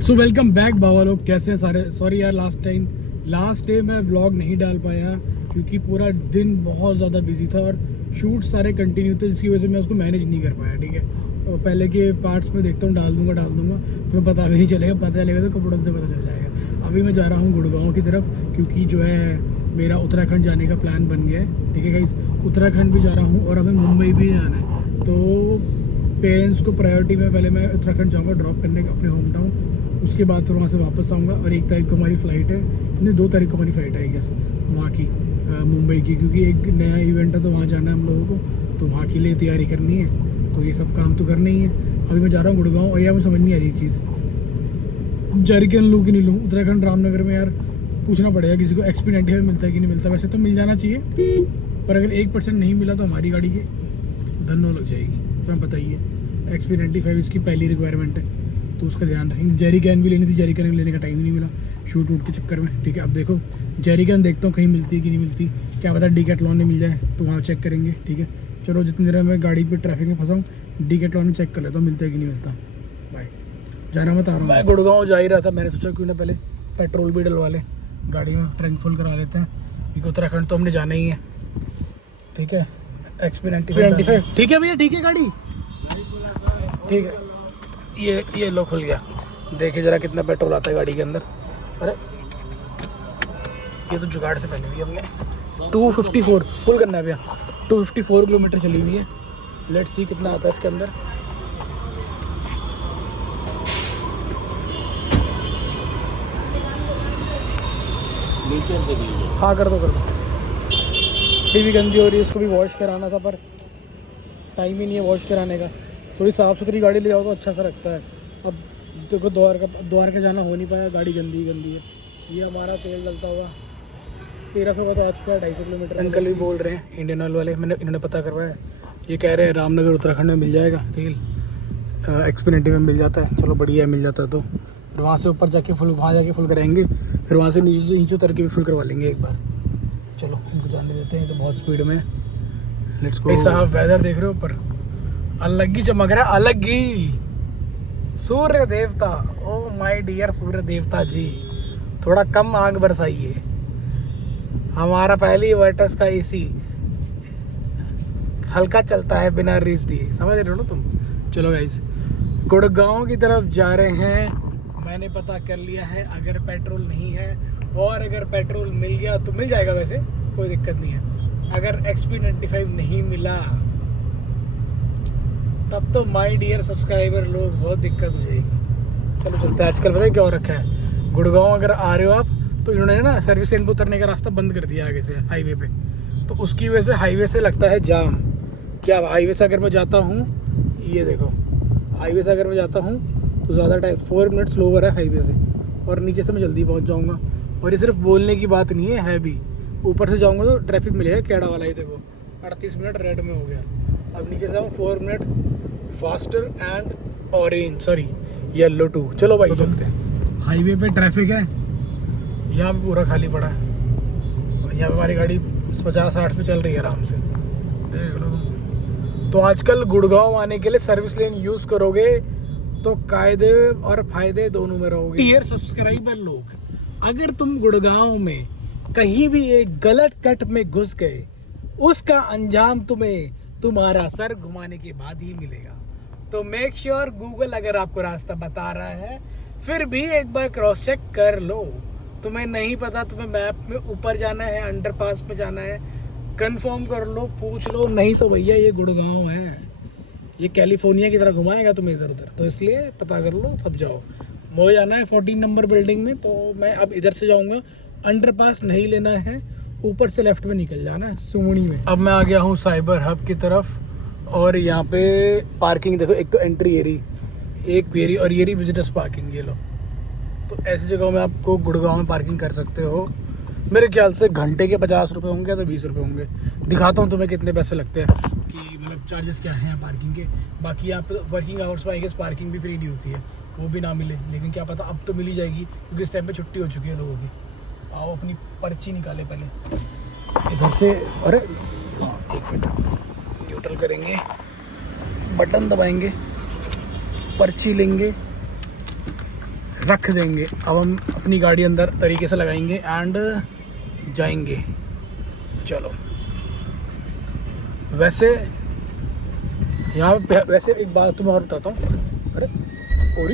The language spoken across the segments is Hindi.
सो वेलकम बैक बाबा लोग, कैसे हैं सारे। सॉरी यार, लास्ट डे मैं व्लॉग नहीं डाल पाया क्योंकि पूरा दिन बहुत ज़्यादा बिजी था और शूट सारे कंटिन्यू थे, जिसकी वजह से मैं उसको मैनेज नहीं कर पाया। ठीक है, और पहले के पार्ट्स में देखता हूँ, डाल दूंगा तुम्हें पता भी नहीं चलेगा, पता चलेगा तो कपड़ों से पता चल जाएगा। अभी मैं जा रहा हूँ गुड़गांव की तरफ क्योंकि जो है मेरा उत्तराखंड जाने का प्लान बन गया है। ठीक है गाइस, उत्तराखंड भी जा रहा हूँ और हमें मुंबई भी जाना है। तो पेरेंट्स को प्रायोरिटी में पहले मैं उत्तराखंड जाऊँगा ड्रॉप करने का अपने होम टाउन, उसके बाद फिर वहाँ से वापस आऊँगा। और 1 तारीख को हमारी फ़्लाइट है, नहीं 2 तारीख को हमारी फ़्लाइट है आई गेस, वहाँ की मुंबई की, क्योंकि एक नया इवेंट है तो वहाँ जाना है हम लोगों को, तो वहाँ के लिए तैयारी करनी है। तो ये सब काम तो करना ही है। अभी मैं जा रहा हूँ गुड़गांव और यार मुझे समझ नहीं आ रही चीज़, जर्किन लूँ कि नहीं लूँ। उत्तराखंड रामनगर में यार पूछना पड़ेगा किसी को XP95 मिलता है कि नहीं मिलता। वैसे तो मिल जाना चाहिए, पर अगर 1% नहीं मिला तो हमारी गाड़ी की धन्नो लग जाएगी। तो बताइए, XP95 इसकी पहली रिक्वायरमेंट है, तो उसका ध्यान रखेंगे। जेरी कैन भी लेनी थी, जेरी कैन लेने का टाइम ही नहीं मिला शूट वूट के चक्कर में। ठीक है, अब देखो जेरी कैन देखता हूँ कहीं मिलती है कि नहीं मिलती, क्या पता डीकैथलॉन में मिल जाए तो वहाँ चेक करेंगे। ठीक है, चलो जितनी देर मैं गाड़ी पे ट्रैफिक में फंसा हूँ, डीकैथलॉन में चेक कर लेता हूँ मिलता है कि नहीं मिलता। बाय, जाना मत आ रहा हूँ। मैं गुड़गांव जा ही रहा था, मैंने सोचा क्यों ना पहले पेट्रोल भी डलवा ले गाड़ी में, टैंक फुल करा लेते हैं क्योंकि उत्तराखंड तो हमने जाना ही है। ठीक है, XP95 ठीक है भैया, ठीक है गाड़ी ठीक है। ये लो खुल गया, देखिए जरा कितना पेट्रोल आता है गाड़ी के अंदर। अरे ये तो जुगाड़ से पहले हुई हमने 254 फुल करना है भैया, 254 किलोमीटर चली हुई है। लेट्स सी कितना आता है इसके अंदर। हाँ कर दो टीवी गंदी हो रही है, इसको भी वॉश कराना था पर टाइम ही नहीं है वॉश कराने का। थोड़ी साफ़ सुथरी गाड़ी ले जाओ तो अच्छा सा लगता है। अब देखो द्वारका जाना हो नहीं पाया, गाड़ी गंदी है। ये हमारा तेल डलता हुआ 1300 का तो आ चुका है, 250 किलोमीटर। अंकल भी बोल रहे हैं इंडियन ऑयल वाले, इन्होंने पता करवाया, ये कह रहे हैं रामनगर उत्तराखंड में मिल जाएगा तेल, XP90 में मिल जाता है। चलो बढ़िया है, मिल जाता है तो फिर वहाँ से ऊपर जाके वहाँ जाके फुल कराएंगे, फिर वहाँ से नीचे उतर के भी फुल करवा लेंगे एक बार। चलो इनको जाने देते हैं, तो बहुत स्पीड में। Let's go. साहब वेदर देख रहे हो ऊपर, अलग ही चमक रहा है, अलग ही। सूर्य देवता, ओ माय डियर सूर्य देवता जी, थोड़ा कम आग बरसाइए। हमारा पहली वर्टस का AC हल्का चलता है बिना रीस दिए, समझ रहे हो ना तुम। चलो गाइस, गुड़गांव की तरफ जा रहे हैं। मैंने पता कर लिया है, अगर पेट्रोल नहीं है और अगर पेट्रोल मिल गया तो मिल जाएगा, वैसे कोई दिक्कत नहीं है। अगर XP95 नहीं मिला तब तो माय डियर सब्सक्राइबर लोग बहुत दिक्कत हो जाएगी। चलो चलते हैं। आजकल पता है क्या हो रखा है, गुड़गांव अगर आ रहे हो आप तो इन्होंने ना सर्विस स्टैंड पर उतरने का रास्ता बंद कर दिया आगे से हाईवे पे, तो उसकी वजह से हाईवे से लगता है जाम। क्या हाईवे से अगर मैं जाता हूँ, ये देखो हाईवे से अगर मैं जाता हूँ तो ज़्यादा टाइम 4 मिनट स्लोवर है हाईवे से, और नीचे से मैं जल्दी पहुँच जाऊँगा। और ये सिर्फ बोलने की बात नहीं है भी, ऊपर से जाऊँगा तो ट्रैफिक मिलेगा कैड़ा वाला, ही देखो 38 मिनट रेड में हो गया। अब नीचे से आऊँ 4 minute faster and orange, sorry yellow 2। चलो भाई चलते हैं। हाईवे पे ट्रैफिक है, यहाँ पे पूरा खाली पड़ा है, और यहाँ पे हमारी गाड़ी 50-60 पे चल रही है आराम से, देख लो तुम। तो आजकल गुड़गांव आने के लिए सर्विस लेन यूज़ करोगे तो कायदे और फायदे दोनों में रहोगे। डियर सब्सक्राइबर लोग, अगर तुम गुड़गांव में कहीं भी एक गलत कट में घुस गए, उसका अंजाम तुम्हें तुम्हारा सर घुमाने के बाद ही मिलेगा। तो मेक श्योर गूगल अगर आपको रास्ता बता रहा है फिर भी एक बार क्रॉस चेक कर लो। तुम्हें नहीं पता, तुम्हें मैप में ऊपर जाना है, अंडरपास में जाना है, कंफर्म कर लो, पूछ लो। नहीं तो भैया ये गुड़गांव है, ये कैलिफोर्निया की तरह घुमाएगा तुम्हें इधर उधर, तो इसलिए पता कर लो तब जाओ। मुझे जाना है 14 नंबर बिल्डिंग में, तो मैं अब इधर से जाऊंगा, अंडरपास नहीं लेना है, ऊपर से लेफ्ट में निकल जाना है सुमनी में। अब मैं आ गया हूँ साइबर हब की तरफ, और यहाँ पे पार्किंग देखो, एक तो एंट्री एरिया, एक पेरी और ये रही विजिटर्स पार्किंग, ये लो। तो ऐसी जगहों में आपको गुड़गांव में पार्किंग कर सकते हो। मेरे ख्याल से घंटे के 50 रुपये होंगे तो 20 रुपये होंगे। दिखाता हूँ तुम्हें कितने पैसे लगते हैं, कि मतलब चार्जेस क्या हैं पार्किंग के। बाकी यहाँ पे वर्किंग आवर्स में आई गेस पार्किंग भी फ्री नहीं होती है, वो भी ना मिले, लेकिन क्या पता अब तो मिल ही जाएगी क्योंकि इस टाइम पे छुट्टी हो चुकी है लोगों की। आओ अपनी पर्ची निकाले पहले इधर से। अरे 1 मिनट, न्यूट्रल करेंगे, बटन दबाएंगे, पर्ची लेंगे, रख देंगे। अब हम अपनी गाड़ी अंदर तरीके से लगाएंगे एंड जाएंगे। चलो वैसे यहाँ पे वैसे एक बात तुम्हें और बताता हूँ। अरे और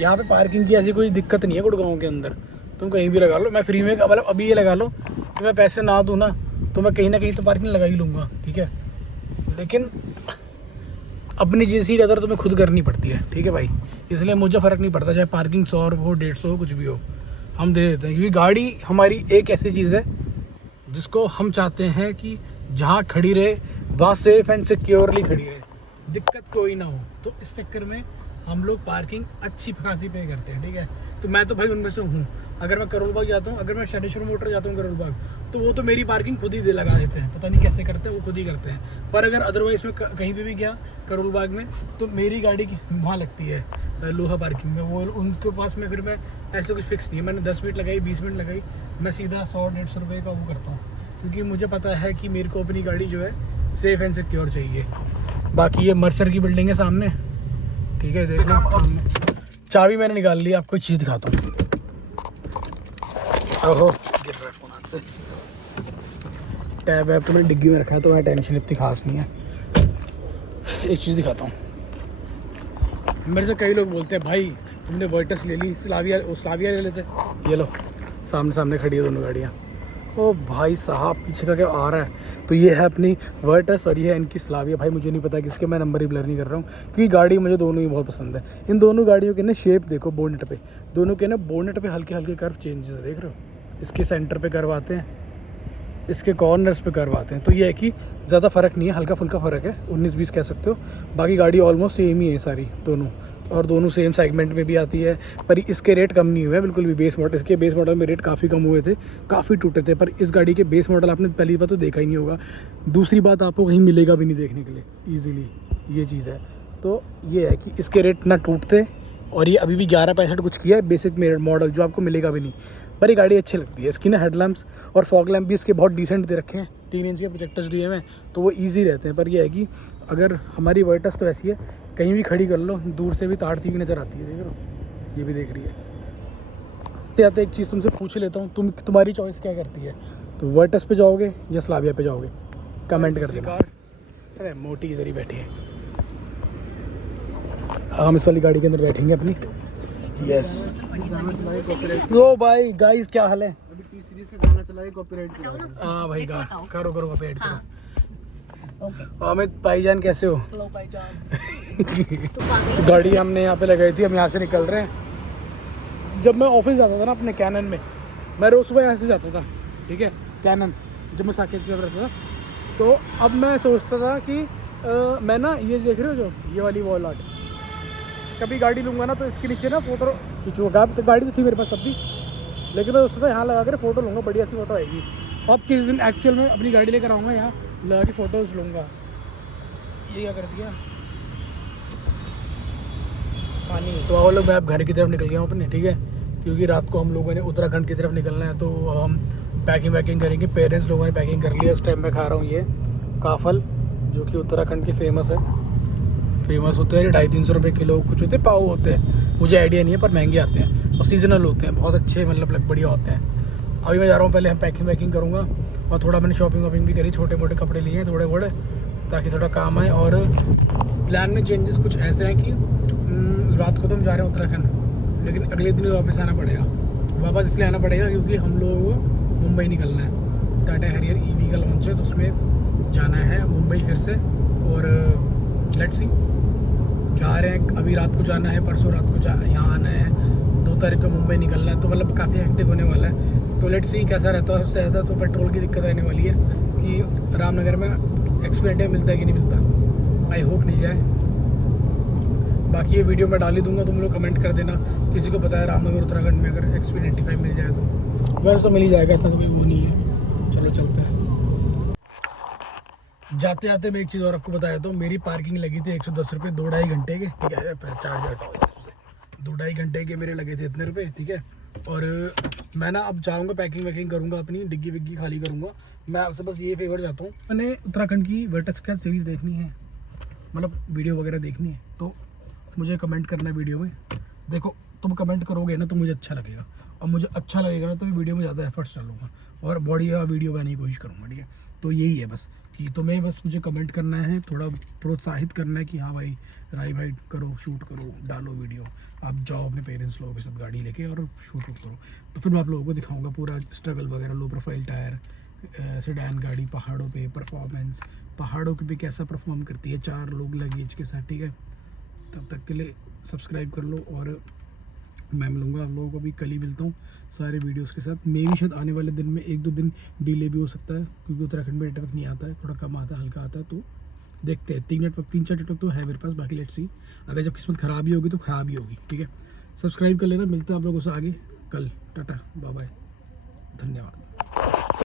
यहाँ पे पार्किंग की ऐसी कोई दिक्कत नहीं है गुड़गांव के अंदर। तुम कहीं भी लगा लो, मैं फ्री में मतलब अभी ये लगा लो कि मैं पैसे ना दूँ ना तो मैं कहीं ना कहीं तो पार्किंग लगा ही लूँगा, ठीक है। लेकिन अपनी चीज़ की कदर तुम्हें खुद करनी पड़ती है, ठीक है भाई। इसलिए मुझे फ़र्क नहीं पड़ता चाहे पार्किंग 100 हो 150 हो कुछ भी हो, हम दे देते हैं। क्योंकि गाड़ी हमारी एक ऐसी चीज़ है जिसको हम चाहते हैं कि जहाँ खड़ी रहे वहाँ सेफ़ एंड सिक्योरली खड़ी रहे, दिक्कत कोई ना हो। तो इस चक्कर में हम लोग पार्किंग अच्छी खासी पे करते हैं, ठीक है। तो मैं तो भाई उनमें से हूँ। अगर मैं करोल बाग जाता हूँ, अगर मैं शनेश्वर मोटर जाता हूँ करोल बाग, तो वो तो मेरी पार्किंग खुद ही दे लगा देते हैं, पता नहीं कैसे करते हैं, वो खुद ही करते हैं। पर अगर अदरवाइज़ में कहीं पे भी गया करोल बाग में तो मेरी गाड़ी वहाँ लगती है लोहा पार्किंग में। वो उनके पास में फिर मैं ऐसे कुछ फिक्स नहीं है, मैंने 10 मिनट लगाई 20 मिनट लगाई, मैं सीधा 100-150 रुपये का वो करता हूँ। क्योंकि मुझे पता है कि मेरे को अपनी गाड़ी जो है सेफ़ एंड सिक्योर चाहिए। बाकी ये मर्सर की बिल्डिंग है सामने, ठीक है, देख लो सामने। चाबी मैंने निकाल ली, आपको एक चीज़ दिखाता हूँ। ओहो गिर रहा है फ़ोन हाथ से। टैब वैब तो मैंने डिग्गी में रखा है तो मैं टेंशन इतनी खास नहीं है। एक चीज़ दिखाता हूँ। मेरे से कई लोग बोलते हैं भाई तुमने वर्टस ले ली, स्लाविया ले लेते। ये लो सामने सामने खड़ी है दोनों गाड़ियाँ। ओ भाई साहब पीछे का क्या आ रहा है। तो ये है अपनी वर्टस और ये है इनकी स्लाविया। भाई मुझे नहीं पता किसके, मैं नंबर ही ब्लर नहीं कर रहा हूँ क्योंकि गाड़ी मुझे दोनों ही बहुत पसंद है। इन दोनों गाड़ियों के ना शेप देखो, बोनेट पे दोनों के ना बोनेट पे हल्के हल्के कर्व चेंजेस है, देख रहे हो। इसके सेंटर पे कर्व आते हैं, इसके कॉर्नर्स पे कर्व आते हैं। तो ये है कि ज़्यादा फ़र्क नहीं है, हल्का फुल्का फ़र्क है, 19-20 कह सकते हो। बाकी गाड़ी ऑलमोस्ट सेम ही है सारी दोनों, और दोनों सेम सेगमेंट में भी आती है। पर इसके रेट कम नहीं हुए हैं बिल्कुल भी। बेस मॉडल, इसके बेस मॉडल में रेट काफ़ी कम हुए थे, काफ़ी टूटे थे। पर इस गाड़ी के बेस मॉडल आपने पहली बात तो देखा ही नहीं होगा, दूसरी बात आपको कहीं मिलेगा भी नहीं देखने के लिए ईज़िली, ये चीज़ है। तो ये है कि इसके रेट ना टूटते, और ये अभी भी 1165 कुछ किया है बेसिक मॉडल, जो आपको मिलेगा भी नहीं। पर ये गाड़ी अच्छी लगती है। इसकी ना हेडलैम्प्स और फॉग लैम्प भी इसके बहुत डिसेंट दे रखे हैं, 3 इंच के प्रोजेक्टर्स दिए हुए हैं, तो वो ईजी रहते हैं। पर ये है कि अगर हमारी वर्टस तो ऐसी है, कहीं भी खड़ी कर लो दूर से भी ताड़ती हुई नज़र आती है, देख लो ये भी देख रही है। आते एक चीज़ तुमसे पूछ लेता हूँ, तुम्हारी चॉइस क्या करती है? तो वर्टस पे जाओगे या स्लाविया पे जाओगे? कमेंट कर देना। अरे मोटी इधर ही बैठी है, हम इस वाली गाड़ी के अंदर बैठेंगे अपनी। यस लो भाई गाइस क्या हाल है? अभी तीसरी से गाना चलाए कॉपीराइट के लिए। हाँ भाई करो कॉपीराइट करो। ओके अमित भाईजान कैसे हो? हेलो भाईजान। गाड़ी हमने यहाँ पे लगाई थी, हम यहाँ से निकल रहे हैं। जब मैं ऑफिस जाता था ना अपने कैनन में, मैं रोज सुबह यहाँ से जाता था, ठीक है, कैनन, जब मैं साकेत की तरफ रहता था। तो अब मैं सोचता था कि मैं ना ये देख रहे हो जो ये वाली वॉल आर्ट, कभी गाड़ी लूँगा ना तो इसके नीचे ना फोटो खींचूंगा। तो गाड़ी तो थी मेरे पास तब भी, लेकिन मैं सोचता था यहाँ लगा कर फ़ोटो लूँगा, बढ़िया सी फ़ोटो आएगी। अब किस दिन एक्चुअल में अपनी गाड़ी लेकर आऊँगा, यहाँ लगा के फ़ोटोज़ लूँगा। ये क्या कर दिया पानी। तो वो लोग मैं अब घर की तरफ निकल गया हूँ अपने, ठीक है, क्योंकि रात को हम लोगों ने उत्तराखंड की तरफ निकलना है। तो हम पैकिंग वैकिंग करेंगे। पेरेंट्स लोगों ने पैकिंग कर लिया। इस टाइम मैं खा रहा हूँ ये काफल, जो कि उत्तराखंड की फेमस होते हैं। 250-300 रुपये किलो कुछ होते हैं, पाव होते हैं, मुझे आइडिया नहीं है, पर महंगे आते हैं और सीजनल होते हैं, बहुत अच्छे, मतलब बढ़िया होते हैं। अभी मैं जा रहा हूँ, पहले हम पैकिंग वैकिंग करूँगा, और थोड़ा मैंने शॉपिंग वॉपिंग भी करी, छोटे मोटे कपड़े लिए हैं थोड़े बड़े, ताकि थोड़ा काम आए। और प्लान में चेंजेस कुछ ऐसे हैं कि रात को तो हम जा रहे हैं उत्तराखंड, लेकिन अगले दिन वापस आना पड़ेगा। वापस इसलिए आना पड़ेगा क्योंकि हम लोगों को मुंबई निकलना है। टाटा हैरियर EV का लॉन्च है, तो उसमें जाना है मुंबई फिर से। और लेट्स सी, जा रहे हैं, अभी रात को जाना है, परसों रात को यहाँ आना है, 2 तारीख को मुंबई निकलना है। तो मतलब काफ़ी हेक्टिक होने वाला है। तो लेट्स सी कैसा रहता है। सबसे ज़्यादा तो पेट्रोल की दिक्कत रहने वाली है कि रामनगर में एक्सपेंडिचर मिलता है कि नहीं मिलता। आई होप मिल जाए। बाकी ये वीडियो मैं डाल ही दूंगा, तुम लोग कमेंट कर देना किसी को पता है रामनगर उत्तराखंड में अगर XP95 मिल जाए तो। वैसे तो मिल ही जाएगा, इतना तो कोई वो नहीं है। चलो चलते हैं। जाते जाते मैं एक चीज़ और आपको बताया तो, मेरी पार्किंग लगी थी 110 रुपये 2-2.5 घंटे के, ठीक है, चार्जर 2-2.5 घंटे के मेरे लगे थे इतने रुपये, ठीक है। और मैं ना अब जाऊँगा, पैकिंग वैकिंग करूँगा, अपनी डिग्गी विग्गी खाली करूँगा। मैं आपसे बस ये फेवर चाहता हूँ, मैंने उत्तराखंड की वर्टस का सीरीज़ देखनी है, मतलब वीडियो वगैरह देखनी है, तो मुझे कमेंट करना वीडियो में। देखो तुम कमेंट करोगे ना तो मुझे अच्छा लगेगा, और मुझे अच्छा लगेगा ना तो मैं वीडियो में ज़्यादा एफर्ट्स डालूंगा और बढ़िया वीडियो बनाने की कोशिश करूँगा, ठीक है। तो यही है बस कि तुम्हें बस मुझे कमेंट करना है, थोड़ा प्रोत्साहित करना है कि हाँ भाई राय भाई करो, शूट करो, डालो वीडियो, आप जाओ अपने पेरेंट्स लोगों के साथ गाड़ी लेके और शूट करो। तो फिर मैं आप लोगों को दिखाऊंगा पूरा स्ट्रगल वगैरह, लो प्रोफाइल टायर, सेडान गाड़ी पहाड़ों पे परफॉर्मेंस, पहाड़ों पे कैसा परफॉर्म करती है 4 लोग लगेज के साथ, ठीक है। तब तक के लिए सब्सक्राइब कर लो, और मैं मिलूँगा आप लोगों को भी कल ही मिलता हूँ सारे वीडियोस के साथ। मे भी शायद आने वाले दिन में 1-2 दिन डिले भी हो सकता है, क्योंकि उत्तराखंड में नेटवर्क नहीं आता है, थोड़ा कम आता है, हल्का आता है, तो देखते हैं। 3-4 नेटवर्क तो है मेरे पास, बाकी लेट्स सी, अगर जब किस्मत ख़राब ही होगी तो ख़राब ही होगी, ठीक है। सब्सक्राइब कर लेना, मिलते हैं आप लोगों से आगे कल। टाटा बाय बाय, धन्यवाद।